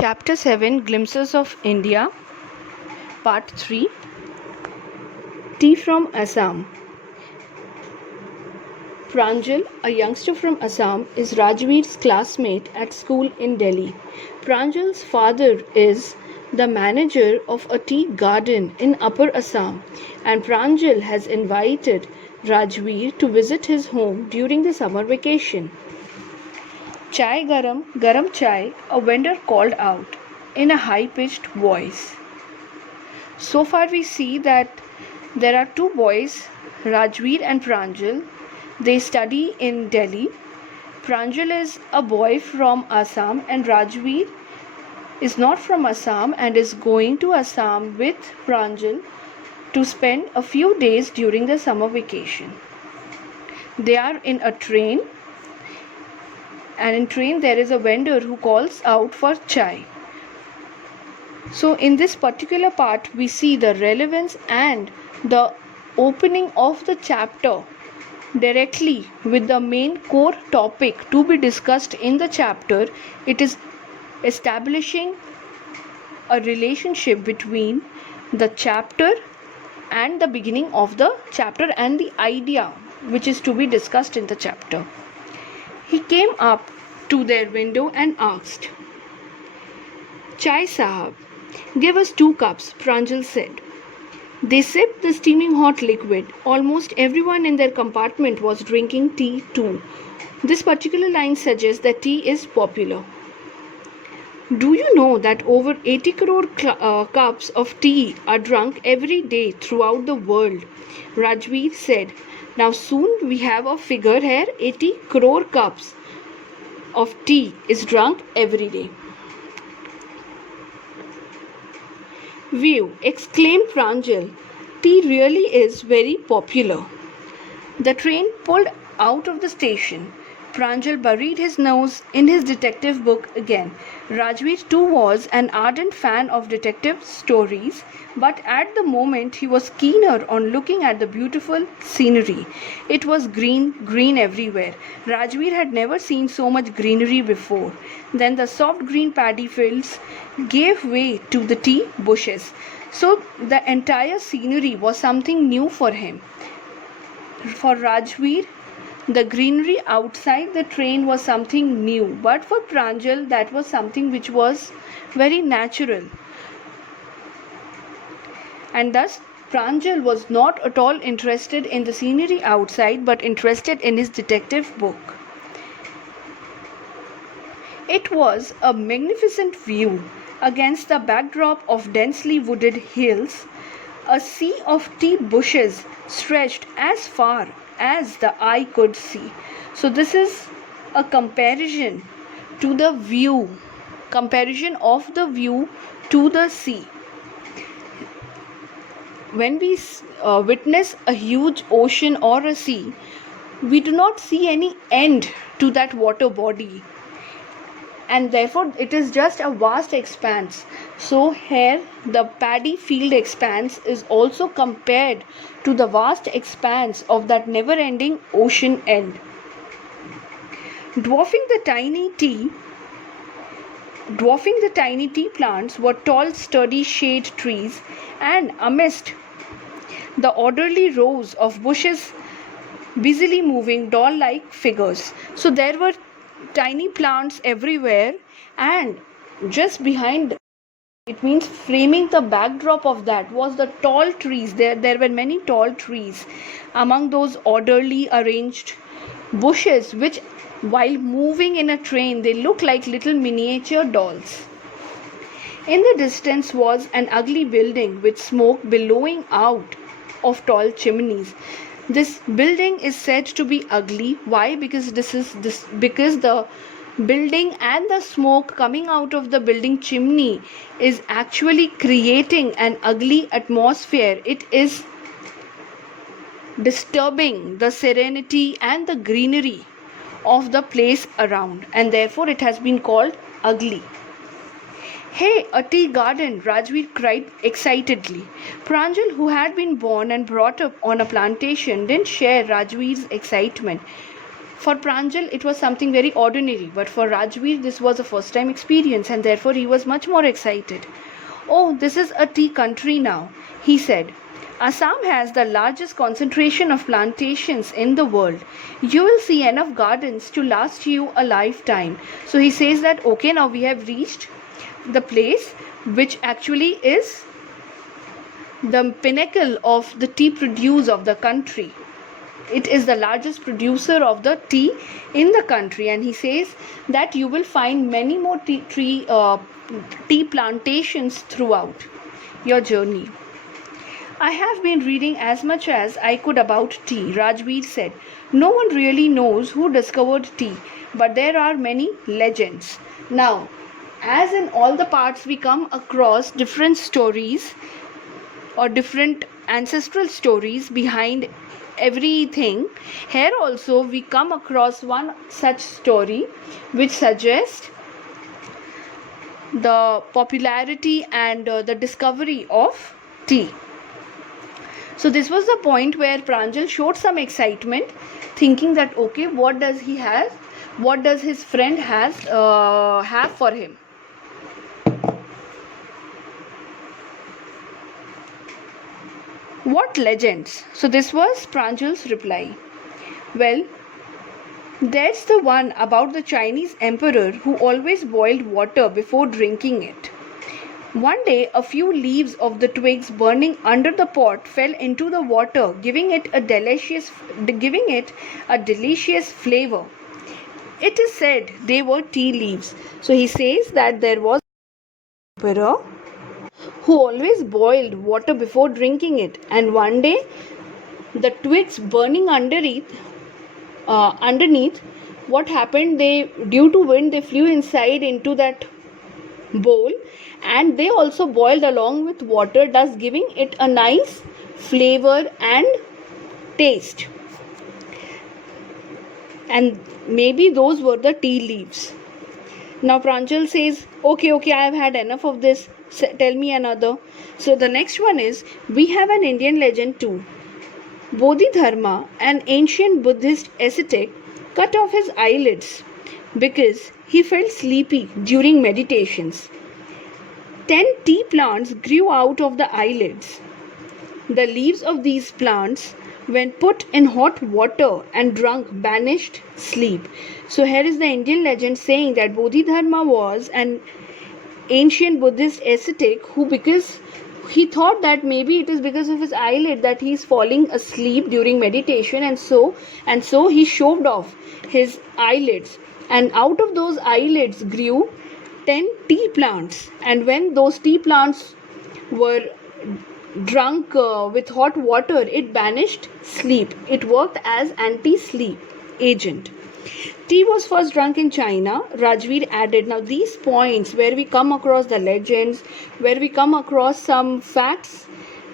Chapter 7 Glimpses of India Part 3 Tea from Assam. Pranjal, a youngster from Assam, is Rajveer's classmate at school in Delhi. Pranjal's father is the manager of a tea garden in Upper Assam, and Pranjal has invited Rajveer to visit his home during the summer vacation. Chai garam, garam chai, a vendor called out in a high-pitched voice. So far we see that there are two boys, Rajveer and Pranjal. They study in Delhi. Pranjal is a boy from Assam and Rajveer is not from Assam and is going to Assam with Pranjal to spend a few days during the summer vacation. They are in a train, and in train there is a vendor who calls out for chai. So in this particular part we see the relevance and the opening of the chapter directly with the main core topic to be discussed in the chapter. It is establishing a relationship between the chapter and the beginning of the chapter and the idea which is to be discussed in the chapter. He came up to their window and asked, "Chai Sahab, give us 2 cups, Pranjal said. They sipped the steaming hot liquid. Almost everyone in their compartment was drinking tea too. This particular line suggests that tea is popular. Do you know that over 80 crore cups of tea are drunk every day throughout the world?" Rajveer said. Now soon we have a figure here, 80 crore cups of tea is drunk every day. View, exclaimed Pranjal. Tea really is very popular. The train pulled out of the station. Pranjal buried his nose in his detective book again. Rajveer too was an ardent fan of detective stories, but at the moment he was keener on looking at the beautiful scenery. It was green everywhere. Rajveer had never seen so much greenery before. Then the soft green paddy fields gave way to the tea bushes. So the entire scenery was something new for him. For Rajveer, the greenery outside the train was something new, but for Pranjal that was something which was very natural. And thus Pranjal was not at all interested in the scenery outside but interested in his detective book. It was a magnificent view against the backdrop of densely wooded hills. A sea of tea bushes stretched as far as the eye could see. So this is a comparison to the view, comparison of the view to the sea. When we witness a huge ocean or a sea, we do not see any end to that water body, and therefore it is just a vast expanse. So here the paddy field expanse is also compared to the vast expanse of that never-ending ocean end. Dwarfing the tiny tea plants were tall sturdy shade trees, and amidst the orderly rows of bushes busily moving doll-like figures. So there were tiny plants everywhere, and just behind, it means framing the backdrop of that, was the tall trees. There were many tall trees among those orderly arranged bushes, which while moving in a train they look like little miniature dolls. In the distance was an ugly building with smoke billowing out of tall chimneys. This building is said to be ugly. Why? Because because the building and the smoke coming out of the building chimney is actually creating an ugly atmosphere. It is disturbing the serenity and the greenery of the place around, and therefore it has been called ugly. "Hey, a tea garden!" Rajveer cried excitedly. Pranjal, who had been born and brought up on a plantation, didn't share Rajveer's excitement. For Pranjal, it was something very ordinary, but for Rajveer, this was a first time experience, and therefore he was much more excited. Oh, this is a tea country now, he said. Assam has the largest concentration of plantations in the world. You will see enough gardens to last you a lifetime. So he says that, okay, now we have reached the place which actually is the pinnacle of the tea produce of the country. It is the largest producer of the tea in the country, and he says that you will find many more tea plantations throughout your journey. I have been reading as much as I could about tea, Rajveer said. No one really knows who discovered tea, but there are many legends. Now, as in all the parts, we come across different stories or different ancestral stories behind everything. Here also we come across one such story which suggests the popularity and the discovery of tea. So this was the point where Pranjal showed some excitement, thinking that, okay, what does he have, what does his friend have for him. What legends? So this was Pranjal's reply. Well, there's the one about the Chinese emperor who always boiled water before drinking it. One day, a few leaves of the twigs burning under the pot fell into the water, giving it a delicious flavor. It is said they were tea leaves. So he says that there was an emperor who always boiled water before drinking it, and one day the twigs burning underneath, what happened, due to wind, they flew inside into that bowl, and they also boiled along with water, thus giving it a nice flavor and taste. And maybe those were the tea leaves. Now Pranjal says, okay, I have had enough of this. Tell me another. So the next one is, we have an Indian legend too. Bodhidharma, an ancient Buddhist ascetic, cut off his eyelids because he felt sleepy during meditations. 10 tea plants grew out of the eyelids. The leaves of these plants, when put in hot water and drunk, banished sleep. So here is the Indian legend saying that Bodhidharma was an ancient Buddhist ascetic who, because he thought that maybe it is because of his eyelid that he is falling asleep during meditation, and so he shaved off his eyelids, and out of those eyelids grew 10 tea plants, and when those tea plants were drunk with hot water, it banished sleep. It worked as anti-sleep agent. Tea was first drunk in China, Rajveer added. Now these points where we come across the legends, where we come across some facts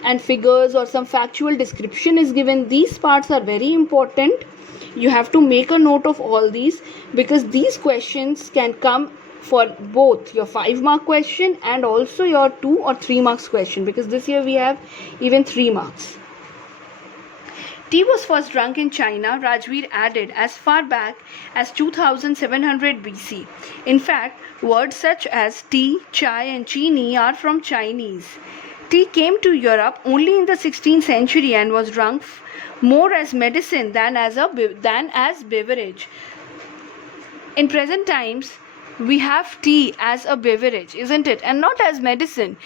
and figures or some factual description is given, these parts are very important. You have to make a note of all these, because these questions can come for both your 5-mark question and also your 2 or 3 marks question, because this year we have even 3 marks. Tea was first drunk in China, Rajveer added, as far back as 2700 BC. In fact, words such as tea, chai and chini are from Chinese. Tea came to Europe only in the 16th century and was drunk more as medicine than as beverage. In present times, we have tea as a beverage, isn't it? And not as medicine.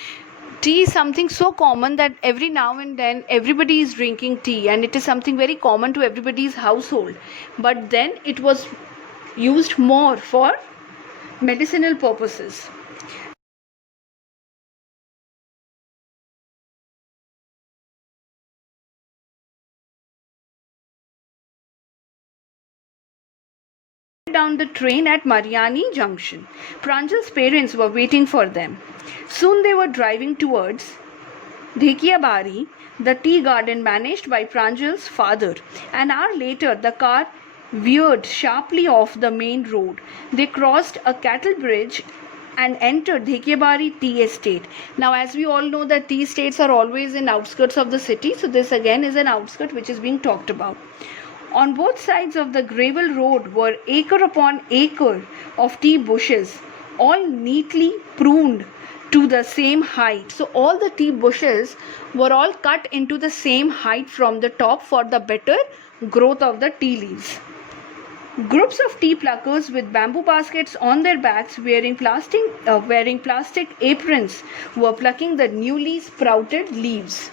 Tea is something so common that every now and then everybody is drinking tea, and it is something very common to everybody's household. But then it was used more for medicinal purposes. Down the train at Mariani Junction. Pranjal's parents were waiting for them. Soon they were driving towards Bari, the tea garden managed by Pranjal's father. An hour later, the car veered sharply off the main road. They crossed a cattle bridge and entered Bari tea estate. Now, as we all know that tea estates are always in outskirts of the city, so this again is an outskirt which is being talked about. On both sides of the gravel road were acre upon acre of tea bushes, all neatly pruned to the same height. So all the tea bushes were all cut into the same height from the top for the better growth of the tea leaves. Groups of tea pluckers with bamboo baskets on their backs, wearing plastic aprons, were plucking the newly sprouted leaves.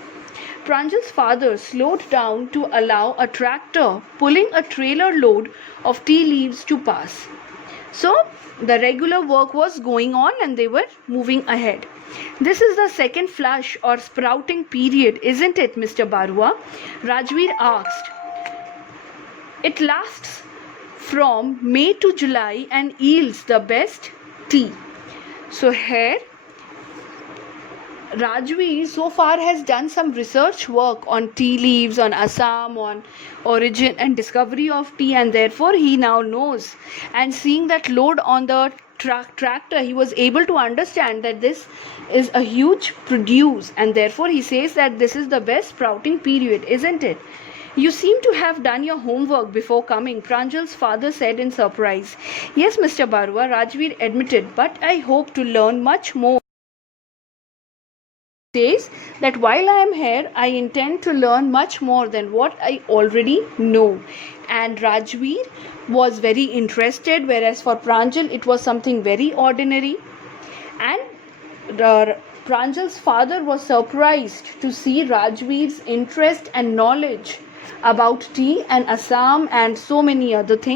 Pranjal's father slowed down to allow a tractor pulling a trailer load of tea leaves to pass. So the regular work was going on and they were moving ahead. This is the second flush or sprouting period, isn't it, Mr. Barua? Rajveer asked. It lasts from May to July and yields the best tea. So here Rajveer so far has done some research work on tea leaves, on Assam, on origin and discovery of tea, and therefore he now knows. And seeing that load on the tractor, he was able to understand that this is a huge produce, and therefore he says that this is the best sprouting period, isn't it? You seem to have done your homework before coming, Pranjal's father said in surprise. Yes, Mr. Barua, Rajveer admitted, but I hope to learn much more. Says that while I am here, I intend to learn much more than what I already know. And Rajveer was very interested, whereas for Pranjal it was something very ordinary. And Pranjal's father was surprised to see Rajveer's interest and knowledge about tea and Assam and so many other things.